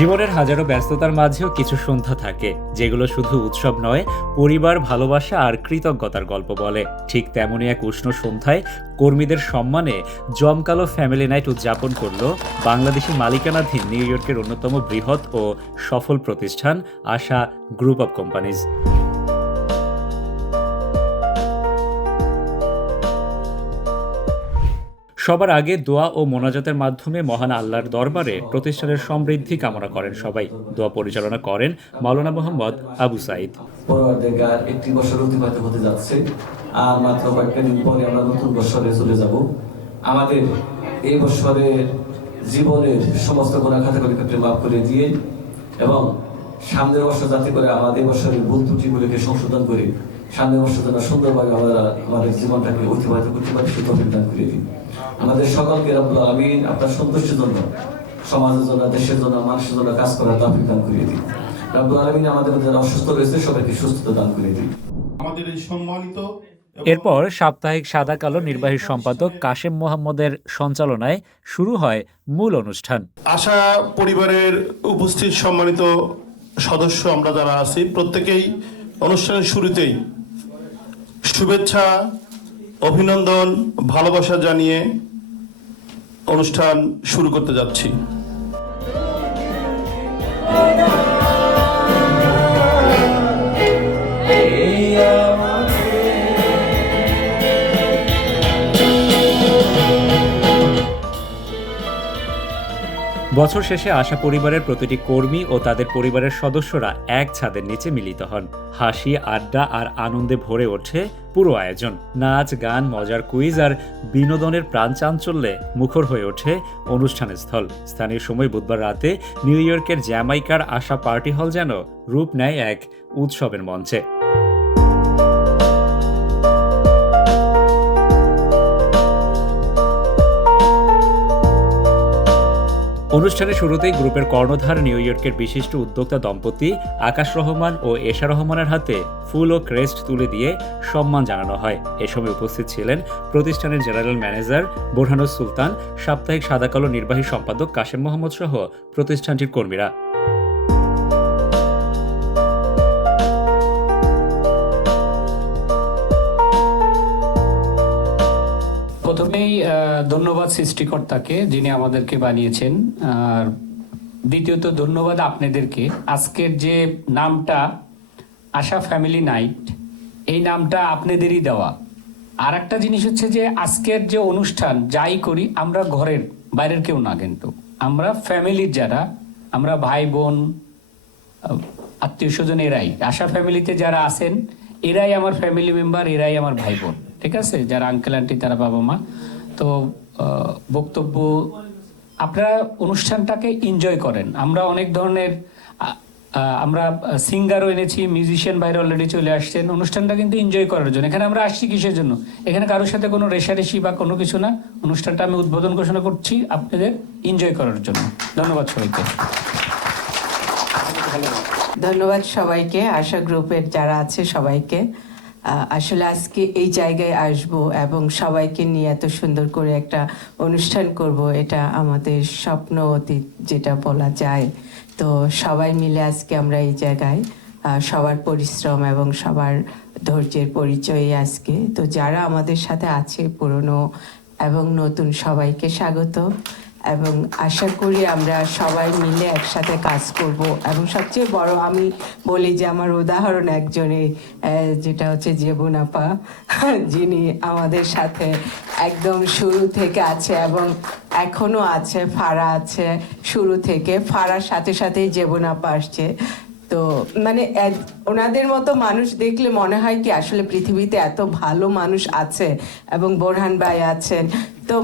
জীবনের হাজারো ব্যস্ততার মাঝেও কিছু সন্ধ্যা থাকে যেগুলো শুধু উৎসব নয়, পরিবার, ভালোবাসা আর কৃতজ্ঞতার গল্প বলে। ঠিক তেমনই এক উষ্ণ সন্ধ্যায় কর্মীদের সম্মানে জমকালো ফ্যামিলি নাইট উদযাপন করল বাংলাদেশি মালিকানাধীন নিউ ইয়র্কের অন্যতম বৃহৎ ও সফল প্রতিষ্ঠান আশা গ্রুপ অব কোম্পানিজ। সবার আগে দোয়া ও মোনাজাতের মাধ্যমে মহান আল্লাহর দরবারে প্রতিষ্ঠানের সমৃদ্ধি কামনা করেন সবাই। দোয়া পরিচালনা করেন মাওলানা মোহাম্মদ আবু সাইদ। পরবর্তীকার একটি বছর অতিবাহিত হতে যাচ্ছে, আর মাত্র কয়েকটা দিন পরে আমরা নতুন বছরে চলে যাব। আমাদের এই বছরের জীবনের সমস্ত গুনাহ খাতাগুলিকে মাফ করে দিয়ে এবং সামনের বছর যাতে করে আমাদের বছরের ভুল ত্রুটিগুলিকে সংশোধন করে সামনের বছর যেন সুন্দরভাবে আমরা আমাদের জীবনটাকে অতিবাহিত করতে পারি সে তৌফিক দান করে দিই। আমাদের সকলকে রব্বুল আলামিন আপনার সন্তুষ্টির জন্য, সমাজের জন্য, দেশের জন্য, মানুষের জন্য কাজ করার তৌফিক দান করে দিই। রব্বুল আলামিন আমাদের যারা অসুস্থ রয়েছে সবাইকে সুস্থতা দান করে দিই। আমাদের এই সম্মানিত এরপর সাপ্তাহিক সাদা কালো নির্বাহী সম্পাদক কাশেম মোহাম্মদের সঞ্চালনায় শুরু হয় মূল অনুষ্ঠান। আশা পরিবারের উপস্থিত সম্মানিত সদস্য আমরা যারা আছি প্রত্যেকেই অনুষ্ঠানের শুরুতেই শুভেচ্ছা, অভিনন্দন, ভালোবাসা জানিয়ে অনুষ্ঠান শুরু করতে যাচ্ছি। বছর শেষে আশা পরিবারের প্রতিটি কর্মী ও তাদের পরিবারের সদস্যরা এক ছাদের নিচে মিলিত হন। হাসি, আড্ডা আর আনন্দে ভরে ওঠে পুরো আয়োজন। নাচ, গান, মজার কুইজ আর বিনোদনের প্রাণ চাঞ্চল্যে মুখর হয়ে ওঠে অনুষ্ঠানের স্থল। স্থানীয় সময় বুধবার রাতে নিউ ইয়র্কের জ্যামাইকার আশা পার্টি হল যেন রূপ নেয় এক উৎসবের মঞ্চে। অনুষ্ঠানের শুরুতেই গ্রুপের কর্ণধার নিউ ইয়র্কের বিশিষ্ট উদ্যোক্তা দম্পতি আকাশ রহমান ও এশা রহমানের হাতে ফুল ও ক্রেস্ট তুলে দিয়ে সম্মান জানানো হয়। এ সময় উপস্থিত ছিলেন প্রতিষ্ঠানের জেনারেল ম্যানেজার বোরহানুস সুলতান, সাপ্তাহিক সাদা কালো নির্বাহী সম্পাদক কাশেম মোহাম্মদ সহ প্রতিষ্ঠানটির কর্মীরা। প্রথমেই ধন্যবাদ সৃষ্টিকর্তাকে যিনি আমাদেরকে বানিয়েছেন, আর দ্বিতীয়ত ধন্যবাদ আপনাদেরকে। আজকের যে নামটা আশা ফ্যামিলি নাইট, এই নামটা আপনাদেরই দেওয়া। আর একটা জিনিস হচ্ছে যে আজকের যে অনুষ্ঠান যাই করি আমরা ঘরের বাইরের কেউ না, কিন্তু আমরা ফ্যামিলির যারা, আমরা ভাই বোন, আত্মীয় স্বজন, এরাই আশা ফ্যামিলিতে যারা আছেন এরাই আমার ফ্যামিলি মেম্বার, এরাই আমার ভাই বোন। ঠিক আছে, যারা আঙ্কেল আন্টি তারা বাবা মা। তো বক্তব্য আপনারা অনুষ্ঠানটাকে এনজয় করেন। আমরা অনেক ধরনের আমরা সিঙ্গারও এনেছি, মিউজিশিয়ান বাইরে অলরেডি চলে আসছেন। অনুষ্ঠানটা কিন্তু এনজয় করার জন্য। এখানে আমরা আসছি কিসের জন্য? এখানে কারোর সাথে কোনো রেশারেশি বা কোনো কিছু না। অনুষ্ঠানটা আমি উদ্বোধন ঘোষণা করছি আপনাদের এনজয় করার জন্য। ধন্যবাদ সবাইকে। ধন্যবাদ সবাইকে, আশা গ্রুপের যারা আছে সবাইকে। আসলে আজকে এই জায়গায় আসব এবং সবাইকে নিয়ে এত সুন্দর করে একটা অনুষ্ঠান করব, এটা আমাদের স্বপ্ন অতীত যেটা বলা যায়। তো সবাই মিলে আজকে আমরা এই জায়গায়, সবার পরিশ্রম এবং সবার ধৈর্যের পরিচয় আজকে। তো যারা আমাদের সাথে আছে পুরনো এবং নতুন সবাইকে স্বাগত, এবং আশা করি আমরা সবাই মিলে একসাথে কাজ করব। এবং সবচেয়ে বড় আমি বলি যে আমার উদাহরণ একজনে, যেটা হচ্ছে জীবন আপা, যিনি আমাদের সাথে একদম শুরু থেকে আছে এবং এখনো আছে। ফারা আছে শুরু থেকে, ফারার সাথে সাথেই জীবন আপা আসছে। তো মানে ওনাদের মতো মানুষ দেখলে মনে হয় কি আসলে পৃথিবীতে এত ভালো মানুষ আছে, এবং বোরহান ভাই আছেন। তো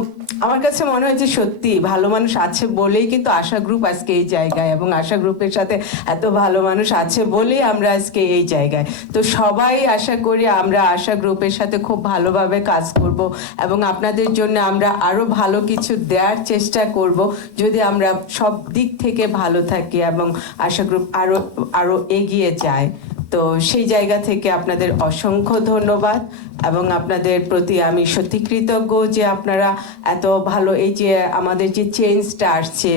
আমার কাছে মনে হয় যে সত্যি ভালো মানুষ আছে বলেই কিন্তু আশা গ্রুপ আজকে এই জায়গায়, এবং আশা গ্রুপের সাথে এত ভালো মানুষ আছে বলেই আমরা আজকে এই জায়গায়। তো সবাই আশা করি আমরা আশা গ্রুপের সাথে খুব ভালোভাবে কাজ করব, এবং আপনাদের জন্য আমরা আরো ভালো কিছু দেওয়ার চেষ্টা করব যদি আমরা সব দিক থেকে ভালো থাকি এবং আশা গ্রুপ আরো এগিয়ে যায়। তো সেই জায়গা থেকে আপনাদের অসংখ্য ধন্যবাদ এবং আপনাদের প্রতি আমি সত্যি কৃতজ্ঞ যে আপনারা এত ভালো এই যে আমাদের যে চেঞ্জটা আসছে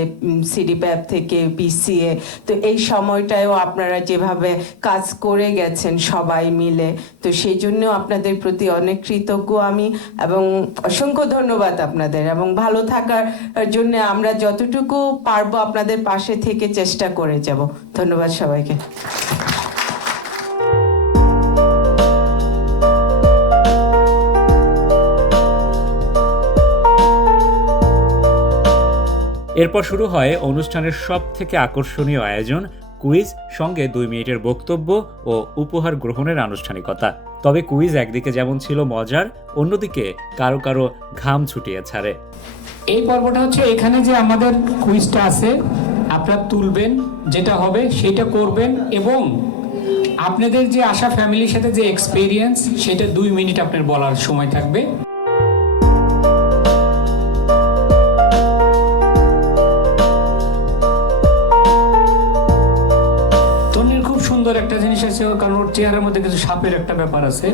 সিডিপ্যাপ থেকে বিসিএ, তো এই সময়টায়ও আপনারা যেভাবে কাজ করে গেছেন সবাই মিলে, তো সেই জন্য আপনাদের প্রতি অনেক কৃতজ্ঞ আমি এবং অসংখ্য ধন্যবাদ আপনাদের, এবং ভালো থাকার জন্য আমরা যতটুকু পারবো আপনাদের পাশে থেকে চেষ্টা করে যাব। ধন্যবাদ সবাইকে। এরপর শুরু হয় অনুষ্ঠানের সব থেকে আকর্ষণীয় আয়োজন কুইজ, সঙ্গে 2 মিনিটের বক্তব্য ও উপহার গ্রহণের আনুষ্ঠানিকতা। তবে কুইজ একদিকে যেমন ছিল মজার, অন্যদিকে কারো কারো ঘাম ছুটিয়ে ছাড়ে। এই পর্বটা হচ্ছে এখানে যে আমাদের কুইজটা আছে, আপনারা তুলবেন, যেটা হবে সেটা করবেন, এবং আপনাদের যে আশা ফ্যামিলির সাথে যে এক্সপেরিয়েন্স সেটা 2 মিনিট আপনার বলার সময় থাকবে। তন্নির খুব সুন্দর একটা জিনিস আছে, কারণ ওর চেহারার মধ্যে কিছু সাপের একটা ব্যাপার আছে,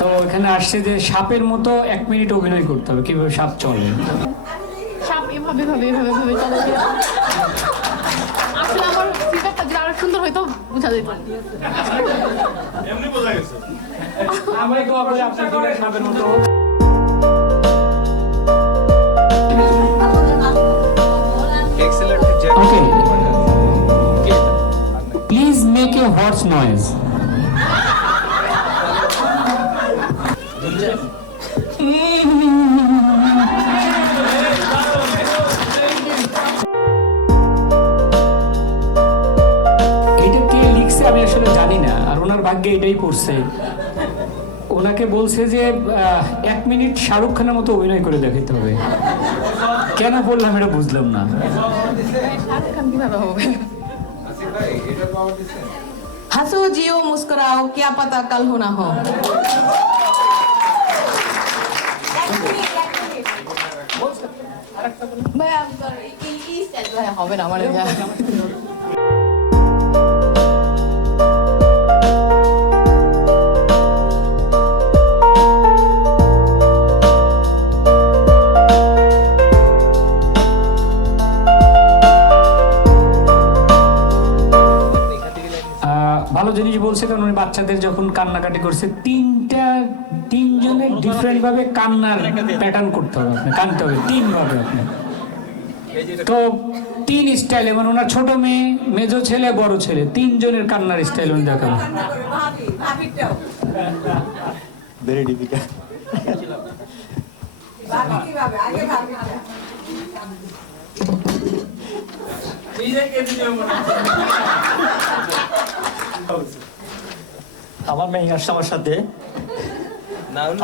তো এখানে আসছে যে সাপের মতো 1 মিনিট অভিনয় করতে হবে, কিভাবে সাপ চলে। সাপ এভাবে ভাবে এভাবে ভাবে চলে। আসলে আমার সিটারটা যদি আরো সুন্দর হয়তো বোঝা যেত। এমনি বোঝা গেছে। আমরা তো আপনাদের সাপের মতো। Okay. Please make a horse noise. এটা কে লিখছে আমি আসলে জানি না, আর ওনার ভাগ্যে এটাই পড়ছে। ওনাকে বলছে যে 1 মিনিট শাহরুখ খানের মতো অভিনয় করে দেখাতে হবে। কেন বললাম এটা বুঝলাম না। শাহরুখ খান কিভাবে হবে? हंसो जियो मुस्कुराओ क्या पता कल हो ना हो। ভাইয়া এই স্টাইল ভাইয়া হবে না আমার এটা। ভালো জিনিস বলছে, কারণ উনি বাচ্চাদের যখন কান্নাকাটি করছে, তিনজনের ডিফারেন্ট ভাবে কান্নার প্যাটার্ন করতে হবে, আপনি কানতে হবে 3 ভাবে আপনি। তো 3 স্টাইলে, মানে ওনার ছোট মেয়ে, মেজো ছেলে, বড় ছেলে, 3 জনের কান্নার স্টাইল উনি দেখাবেন। Very difficult. আমার মেয়ে আসছে আমার সাথে।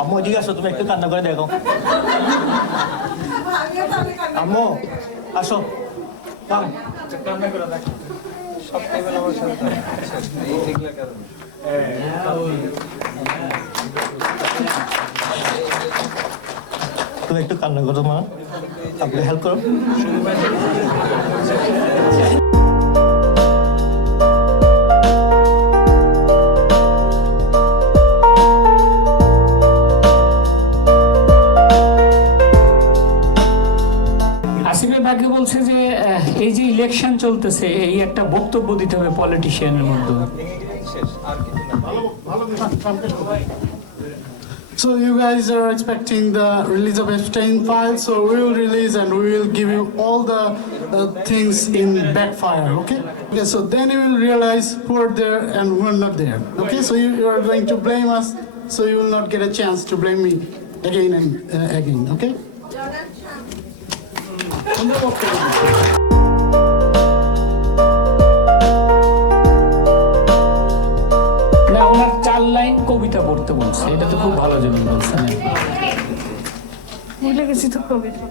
আম্মু এদিকে আসো, তুমি একটু কান্না করে দেখো। আম্মু আসো, কান্না করে দেখো। তুমি একটু কান্না করো মা, আপনি হেল্প করো। আসিফের ভাগ্য বলছে যে এই যে ইলেকশন চলতেছে, এই একটা বক্তব্য দিতে হবে পলিটিশিয়ানের মধ্যে। So you guys are expecting the release of Epstein files, so we will release and we will give you all the things in backfire, okay? Okay, so then you will realize who are there and who are not there, okay? So you are going to blame us, so you will not get a chance to blame me again and again, okay? না, ওনার 4 line কবিতা পড়তে বলছে, এটা তো খুব ভালো জিনিস বলছেন। ভুলে গেছি তো কবিতা।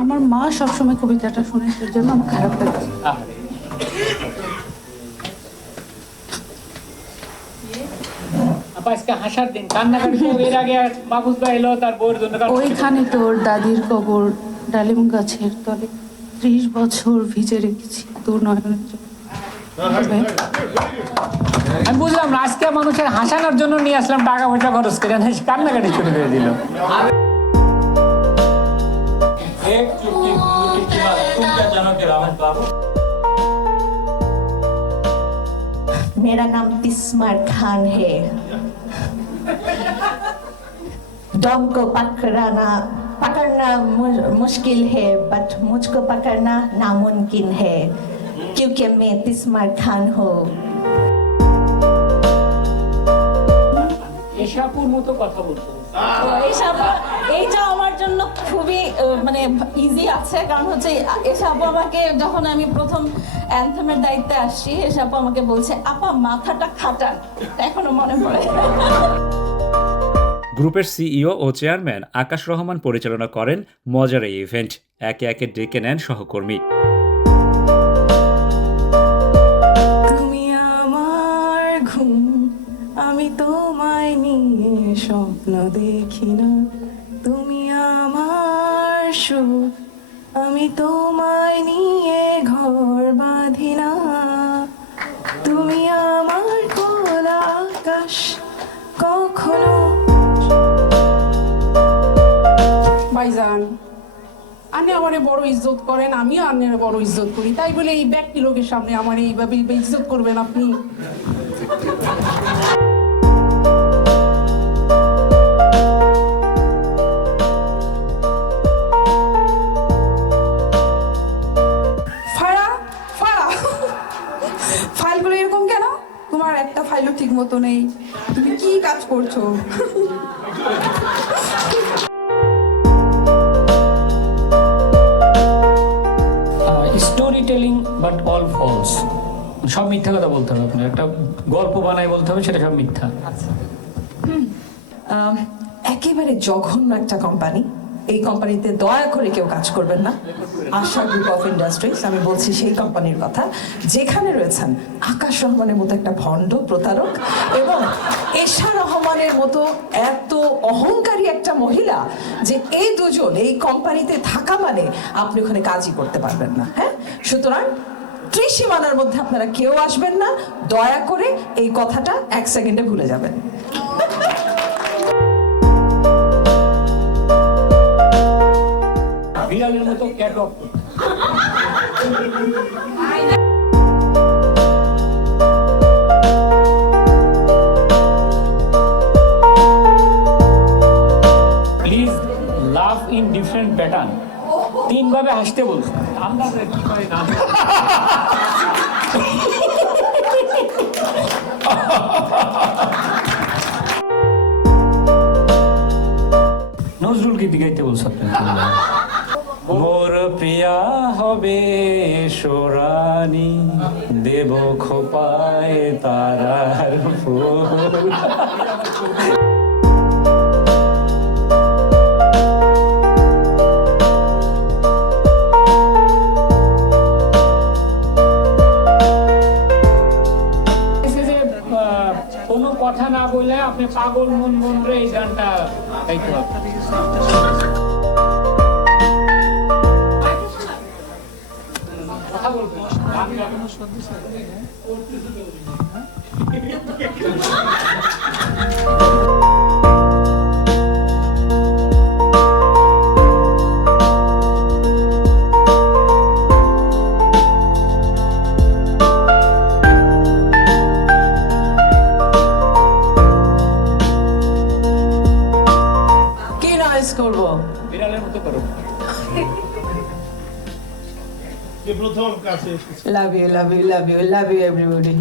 আমার মা সবসময় কবিতাটা শুনে, এর জন্য আমার খারাপ লাগছে। আপা আজকে হাসার দিন, কান্নাকাটি তো এর আগে মাহফুজ ভাই এলো তার বউয়ের জন্য। ওইখানে তোর দাদির কবর ডালিম গাছের তলে 30 বছর ভিজে রেখেছি তোর নয়নের জন্য। আমি বুঝলাম না, আজকে মানুষের হাসানোর জন্য নিয়ে আসলাম, টাকা পয়সা খরচ করে কান্নাকাটি শুরু করে দিল। मेरा नाम तिस्मार खान है। डॉग को पकड़ना मुश्किल है, बट मुझको पकड़ना नामुमकिन है, क्योंकि मैं तिस्मार खान हूँ। এশাপুর মতো কথা বলছো। এইটা আমার জন্য খুবই মানে ইজি আছে, কারণ হচ্ছে এসব আমাকে যখন আমি প্রথম অ্যানথেমের দায়িত্বে আসছি, এসব আমাকে বলছে আপা মাথাটা খাটান, এখনো মনে পড়ে। গ্রুপের সিইও ও চেয়ারম্যান আকাশ রহমান পরিচালনা করেন মজার এই ইভেন্ট। একে একে ডেকে নেন সহকর্মী। তুমি আমার ঘুম, আমি তোমায় নিয়ে স্বপ্ন দেখি না, তুমি আমার সুখ, আমি তোমায় নিয়ে ঘর বাঁধি না, তুমি আমার খোলা আকাশ কখনো। ভাইজান, আপনি আমারে বড় ইজ্জত করেন, আমিও আপনার বড় ইজ্জত করি, তাই বলে এই ব্যক্তি লোকের সামনে আমার এইভাবে ইজ্জত করবেন আপনি? ফাইলগুলো এরকম কেন? তোমার একটা ফাইলও ঠিক মতো নেই, তুমি কি কাজ করছো? Story telling but all false, সব মিথ্যা কথা বলতে হবে। আপনার একটা গল্প বানায় বলতে হবে, সেটা সব মিথ্যা। একেবারে জঘন্য একটা কোম্পানি, এই কোম্পানিতে দয়া করে কেউ কাজ করবেন না। আশা গ্রুপ অফ ইন্ডাস্ট্রিজ, আমি বলছি সেই কোম্পানির কথা, যেখানে রয়েছেন আকাশ রহমানের মতো একটা ভণ্ড প্রতারক এবং এশা রহমানের মতো এত অহংকারী একটা মহিলা, যে এই দুজন এই কোম্পানিতে থাকা মানে আপনি ওখানে কাজই করতে পারবেন না। হ্যাঁ, সুতরাং ত্রিসীমানার মধ্যে আপনারা কেউ আসবেন না, দয়া করে এই কথাটা 1 সেকেন্ডে ভুলে যাবেন। বিড়ালের মতো catwalk. Please love in different pattern. 3 ভাবে হাসতে বলছো, আন্দাজে কি করে না। নজরুল গীতি গাইতে বলছো আপনি। মোর প্রিয়া হবে সোরানি, দেব খোপায় তারার ফুল। কোনো কথা না বললে আপনি পাগল মন মন রে এই গানটা গাইতে হবে। কি নয়েজ করবো? বিড়ালের মতো করো। প্রথম কাছে এসেছে। Love you, love you, love you, love you everybody.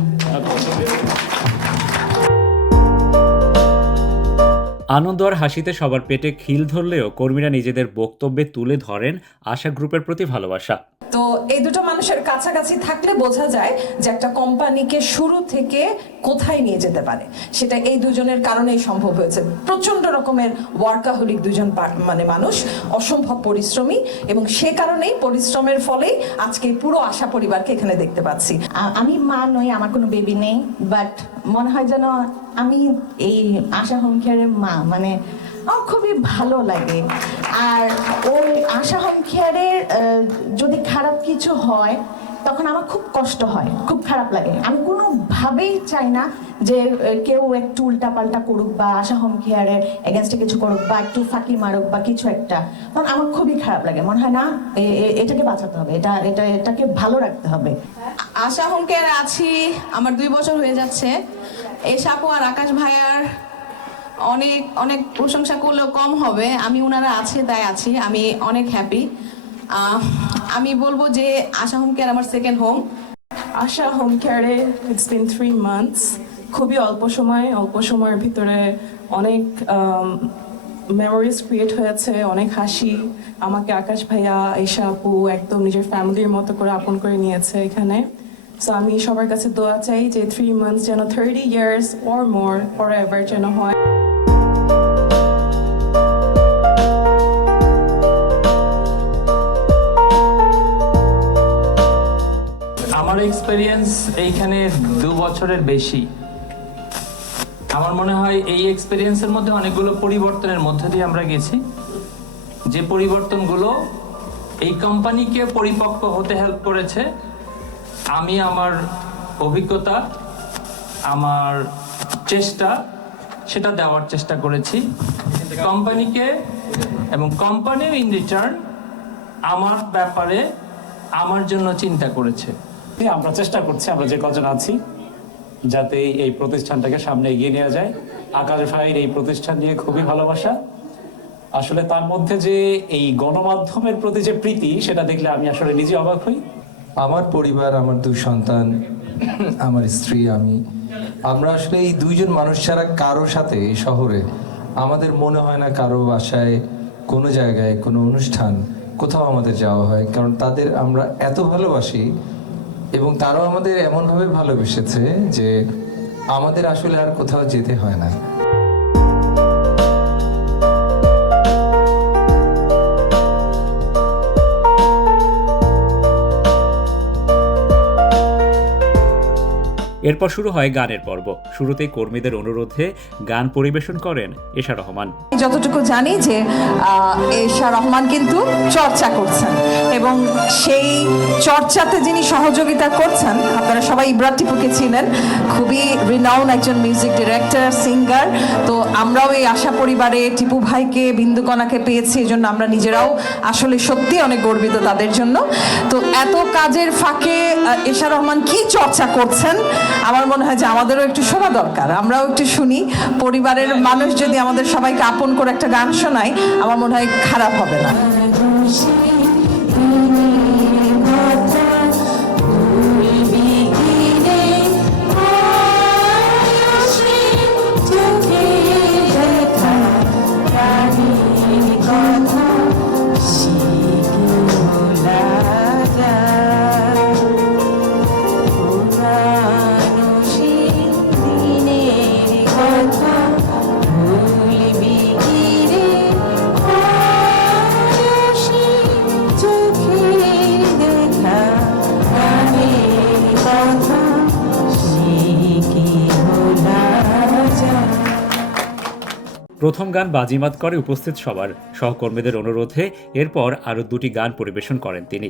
আনন্দ আর হাসিতে সবার পেটে খিল ধরলেও কর্মীরা নিজেদের বক্তব্যে তুলে ধরেন আশা গ্রুপের প্রতি ভালোবাসা। তো এই দুটো মানুষের কাছাকাছি থাকলে বোঝা যায় যে একটা কোম্পানিকে শুরু থেকে কোথায় নিয়ে যেতে পারে, সেটা এই দুজনের কারণেই সম্ভব হয়েছে। প্রচন্ড রকমের ওয়ার্কাহলিক দুজন মানে মানুষ, অসম্ভব পরিশ্রমী, এবং সে কারণেই পরিশ্রমের ফলেই আজকে পুরো আশা পরিবারকে এখানে দেখতে পাচ্ছি। আমি মা নই, আমার কোনো বেবি নেই, বাট মনে হয় যেন আমি এই আশা হোম কেয়ারের মা, মানে আমার খুবই ভালো লাগে। আর ওই আশা হোম কেয়ারের যদি খারাপ কিছু হয়, তখন আমার খুব কষ্ট হয়, খুব খারাপ লাগে। আমি কোনোভাবেই চাই না যে কেউ একটু উল্টাপাল্টা করুক বা আশা হোম কেয়ারের এগেনস্টে কিছু করুক বা একটু ফাঁকি মারুক বা কিছু একটা, তখন আমার খুবই খারাপ লাগে। মনে হয় না এটাকে বাঁচাতে হবে, এটাকে ভালো রাখতে হবে। আশা হোম কেয়ারে আছি আমার 2 বছর হয়ে যাচ্ছে। এশা আপু আর আকাশ ভাইয়ার অনেক অনেক প্রশংসা করলেও কম হবে। আমি ওনারা আছে তাই আছি, আমি অনেক হ্যাপি। আমি বলবো যে আশা হোম কেয়ার আমার সেকেন্ড হোম। আশা হোম কেয়ারে ইটস বিন 3 মান্থস। খুবই অল্প সময়ের ভিতরে অনেক মেমোরিজ ক্রিয়েট হয়েছে, অনেক হাসি। আমাকে আকাশ ভাইয়া, এশা আপু একদম নিজের ফ্যামিলির মতো করে আপন করে নিয়েছে এখানে। সো আমি সবার কাছে দোয়া চাই যে 3 মান্থস যেন 30 years or more forever যেন হয়। আমার এক্সপেরিয়েন্স এইখানে 2 বছরের বেশি। আমার মনে হয় এই এক্সপেরিয়েন্সের মধ্যে অনেকগুলো পরিবর্তনের মধ্যে দিয়ে আমরা গেছি, যে পরিবর্তনগুলো এই কোম্পানিকে পরিপক্ক হতে হেল্প করেছে। আমি আমার অভিজ্ঞতা, আমার চেষ্টা, সেটা দেওয়ার চেষ্টা করেছি কোম্পানিকে, এবং কোম্পানিও ইন রিটার্ন আমার ব্যাপারে আমার জন্য চিন্তা করেছে। আমরা চেষ্টা করছি, আমরা যে কজন আছি, যাতে এই প্রতিষ্ঠানটাকে সামনে এগিয়ে নেওয়া যায়। আকাশ ভাইয়ের এই প্রতিষ্ঠান নিয়ে খুবই ভালোবাসা। আসলে তার মধ্যে যে এই গণমাধ্যমের প্রতি যে প্রীতি, সেটা দেখলে আমি আসলে নিজে অবাক হই। আমার পরিবার, আমার 2 সন্তান, আমার স্ত্রী, আমরা আসলে এই 2জন মানুষ ছাড়া কারো সাথে এই শহরে আমাদের মনে হয় না কারো বাসায়, কোনো জায়গায়, কোনো অনুষ্ঠান, কোথাও আমাদের যাওয়া হয়। কারণ তাদের আমরা এত ভালোবাসি এবং তারাও আমাদের এমনভাবে ভালোবেসেছে যে আমাদের আসলে আর কোথাও যেতে হয় না। এরপর শুরু হয় গানের পর্ব। শুরুতেই কর্মীদের অনুরোধে গান পরিবেশন করেন এশা রহমান। যতটুকু জানি যে এশা রহমান কিন্তু চর্চা করছেন, এবং সেই চর্চাতে যিনি সহযোগিতা করছেন, আপনারা সবাই ইব্রা টিপুকে চিনেন, খুবই রিনাউন্ড একজন মিউজিক ডিরেক্টর, সিঙ্গার। তো আমরাও এই আশা পরিবারে টিপু ভাইকে, বিন্দুকণাকে পেয়েছি, এই জন্য আমরা নিজেরাও আসলে সত্যি অনেক গর্বিত তাদের জন্য। তো এত কাজের ফাঁকে এশা রহমান কি চর্চা করছেন, আমার মনে হয় যে আমাদেরও একটু শোনা দরকার, আমরাও একটু শুনি। পরিবারের মানুষ যদি আমাদের সবাইকে আপন করে একটা গান শোনায়, আমার মনে হয় খারাপ হবে না। প্রথম গান বাজিমাত করে উপস্থিত সবার সহকর্মীদের অনুরোধে। এরপর আরও 2টি গান পরিবেশন করেন তিনি।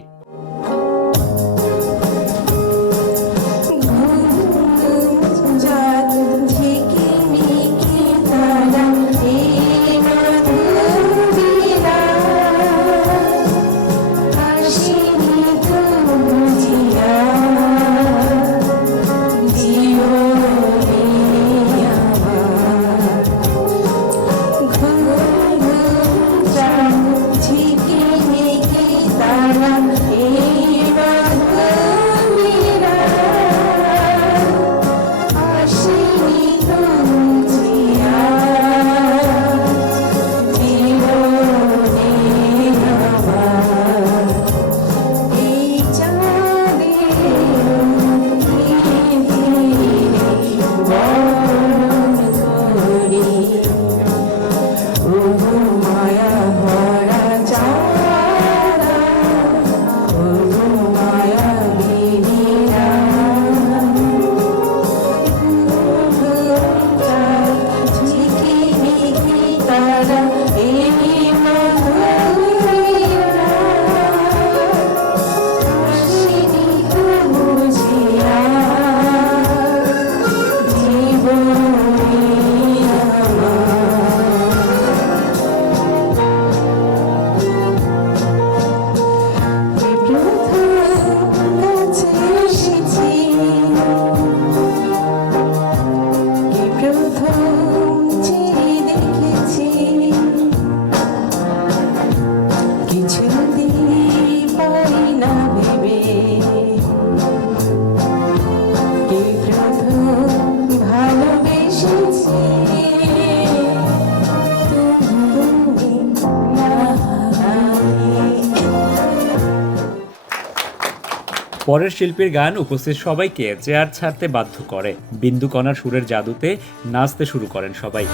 পরের শিল্পীর গান উপস্থিত সবাইকে চেয়ার ছাড়তে বাধ্য করে। বিন্দুকণার সুরের জাদুতে নাচতে শুরু করেন সবাই।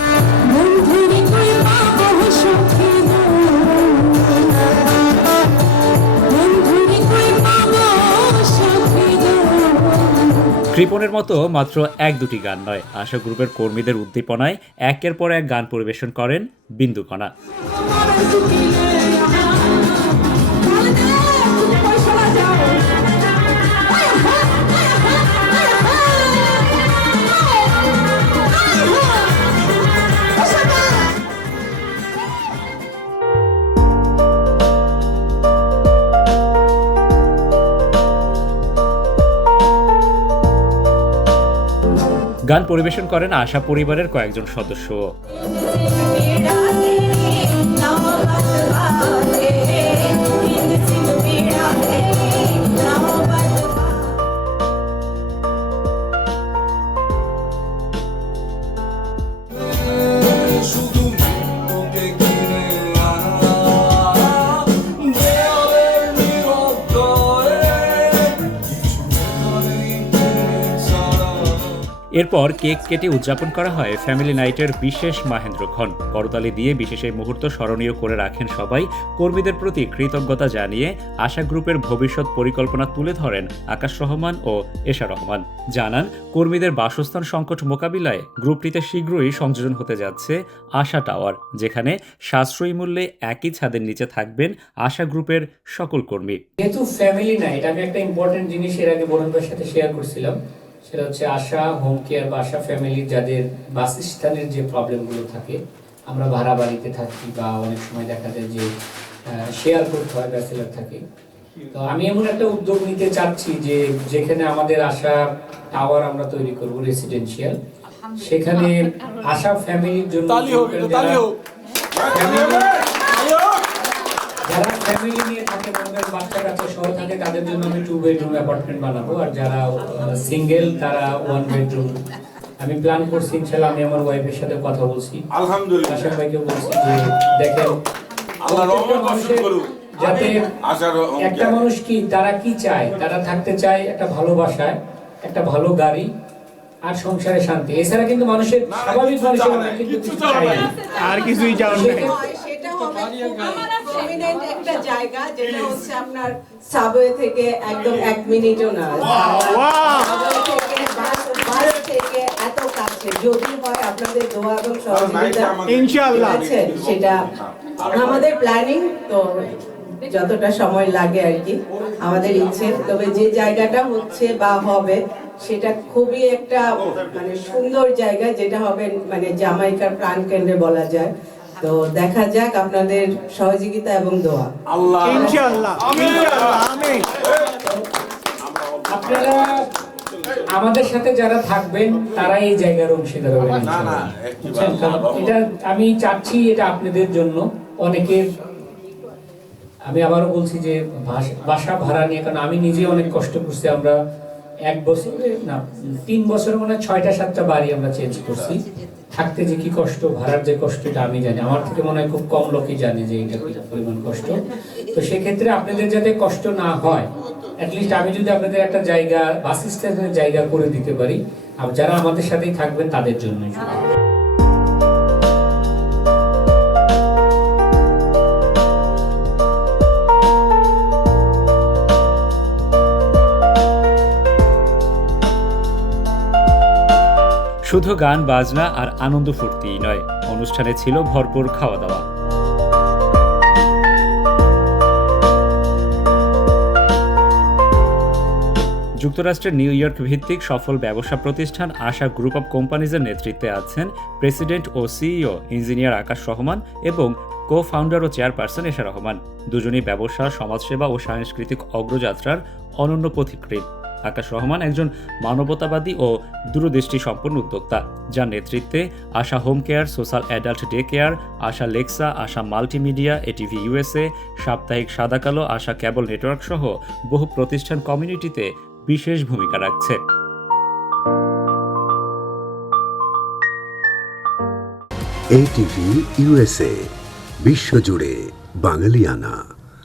কৃপণের মতো মাত্র 1-2টি গান নয়, আশা গ্রুপের কর্মীদের উদ্দীপনায় একের পর এক গান পরিবেশন করেন বিন্দুকণা। গান পরিবেশন করেন আশা পরিবারের কয়েকজন সদস্য। এরপর কেক কেটে উদযাপন করা হয় ফ্যামিলি নাইটের বিশেষ মাহেন্দ্রক্ষণ। করতালি দিয়ে বিশেষ এই মুহূর্ত স্মরণীয় করে রাখেন সবাই। কর্মীদের প্রতি কৃতজ্ঞতা জানিয়ে আশা গ্রুপের ভবিষ্যৎ পরিকল্পনা তুলে ধরেন আকাশ রহমান ও এশা রহমান। জানান, কর্মীদের বাসস্থান সংকট মোকাবিলায় গ্রুপটিতে শীঘ্রই সংযোজন হতে যাচ্ছে আশা টাওয়ার, যেখানে সাশ্রয়ী মূল্যে একই ছাদের নিচে থাকবেন আশা গ্রুপের সকল কর্মী। যেহেতু ফ্যামিলি নাইট, আমি একটা ইম্পর্টেন্ট জিনিস এর আগে বরুণের সাথে শেয়ার করছিলাম, সেটা হচ্ছে আশা হোম কেয়ার বা আশা ফ্যামিলি যাদের বাসস্থানের যে প্রবলেমগুলো থাকে, আমরা ভাড়া বাড়িতে থাকি বা অনেক সময় দেখা যায় যে শেয়ার করতে হয়, ব্যাচেলার থাকে। তো আমি এমন একটা উদ্যোগ নিতে চাচ্ছি যে যেখানে আমাদের আশা টাওয়ার আমরা তৈরি করব রেসিডেন্সিয়াল, সেখানে আশা ফ্যামিলির জন্য যারা ফ্যামিলি নিয়ে থাকে, বাচ্চা কাচ্চা সহ থাকে, তাদের জন্য আমি 2 বেডরুম অ্যাপার্টমেন্ট বানাবো। আর যারা সিঙ্গেল তারা 1 বেডরুম। আমি প্ল্যান করছি, ইনশাআল্লাহ আমি আমার ওয়াইফের সাথে কথা বলছি, আলহামদুলিল্লাহ আশা ভাইকে বলছি যে দেখেন যাতে একটা মানুষ কি তারা কি চায়, তারা থাকতে চায় একটা ভালো বাসায়, একটা ভালো গাড়ি আর সংসারে শান্তি। এছাড়া কিন্তু মানুষের স্বাভাবিক মানুষের অনেক কিছু চায় না, আর কিছুই চায় না। একটা জায়গা যেটা হচ্ছে আপনার সাবওয়ে থেকে একদম 1 মিনিটও না, বাস থেকে এত কাছে। যদি হয় আপনাদের দোয়া এবং সহযোগিতা ইনশাআল্লাহ আছে, সেটা আমাদের প্ল্যানিং। তো যতটা সময় লাগে আর কি আমাদের ইচ্ছে, তবে যে জায়গাটা হচ্ছে বা হবে সেটা খুবই একটা মানে সুন্দর জায়গা, যেটা হবে মানে জামাইকার প্রাণকেন্দ্রে বলা যায়। তো দেখা যাক আপনাদের সহযোগিতা এবং দোয়া। ইনশাআল্লাহ আমিন। আপনারা আমাদের সাথে যারা থাকবেন তারা এই জায়গার অংশীদার হবেন। এটা আমি চাচ্ছি, এটা আপনাদের জন্য। অনেকের আমি আবারও বলছি যে বাসা ভাড়া নিয়ে, কারণ আমি নিজে অনেক কষ্ট করছি। আমরা 1 বছরে না 3 বছরে মনে হয় 6টা-7টা বাড়ি আমরা চেঞ্জ করছি। থাকতে যে কি কষ্ট, ভাড়ার যে কষ্ট, এটা আমি জানি। আমার থেকে মনে হয় খুব কম লোকই জানে যে এটা কি পরিমাণ কষ্ট। তো সেক্ষেত্রে আপনাদের যাতে কষ্ট না হয়, অ্যাটলিস্ট আমি যদি আপনাদের একটা জায়গা, বাস স্ট্যান্ডের জায়গা করে দিতে পারি, আর যারা আমাদের সাথেই থাকবেন তাদের জন্যই। শুধু গান বাজনা আর আনন্দ ফুর্তিই নয়, অনুষ্ঠানে ছিল ভরপুর খাওয়া দাওয়া। যুক্তরাষ্ট্রের নিউ ইয়র্ক ভিত্তিক সফল ব্যবসা প্রতিষ্ঠান আশা গ্রুপ অব কোম্পানিজের নেতৃত্বে আছেন প্রেসিডেন্ট ও সিইও ইঞ্জিনিয়ার আকাশ রহমান এবং কো-ফাউন্ডার ও চেয়ারপারসন এশা রহমান। দুজনেই ব্যবসা, সমাজসেবা ও সাংস্কৃতিক অগ্রযাত্রার অনন্য পথিকৃৎ। আকাশ রহমান একজন মানবতাবাদী ও দূরদৃষ্টি সম্পন্ন উদ্যোক্তা, যার নেতৃত্বে Asha home care, social adult day care, Asha Lexa, Asha multimedia, ATV USA, সাপ্তাহিক সাদা কালো, আশা কেবল নেটওয়ার্ক সহ বহু প্রতিষ্ঠান কমিউনিটিতে বিশেষ ভূমিকা রাখছে। এটিভি ইউএসএ, বিশ্বজুড়ে বাঙালিয়ানা।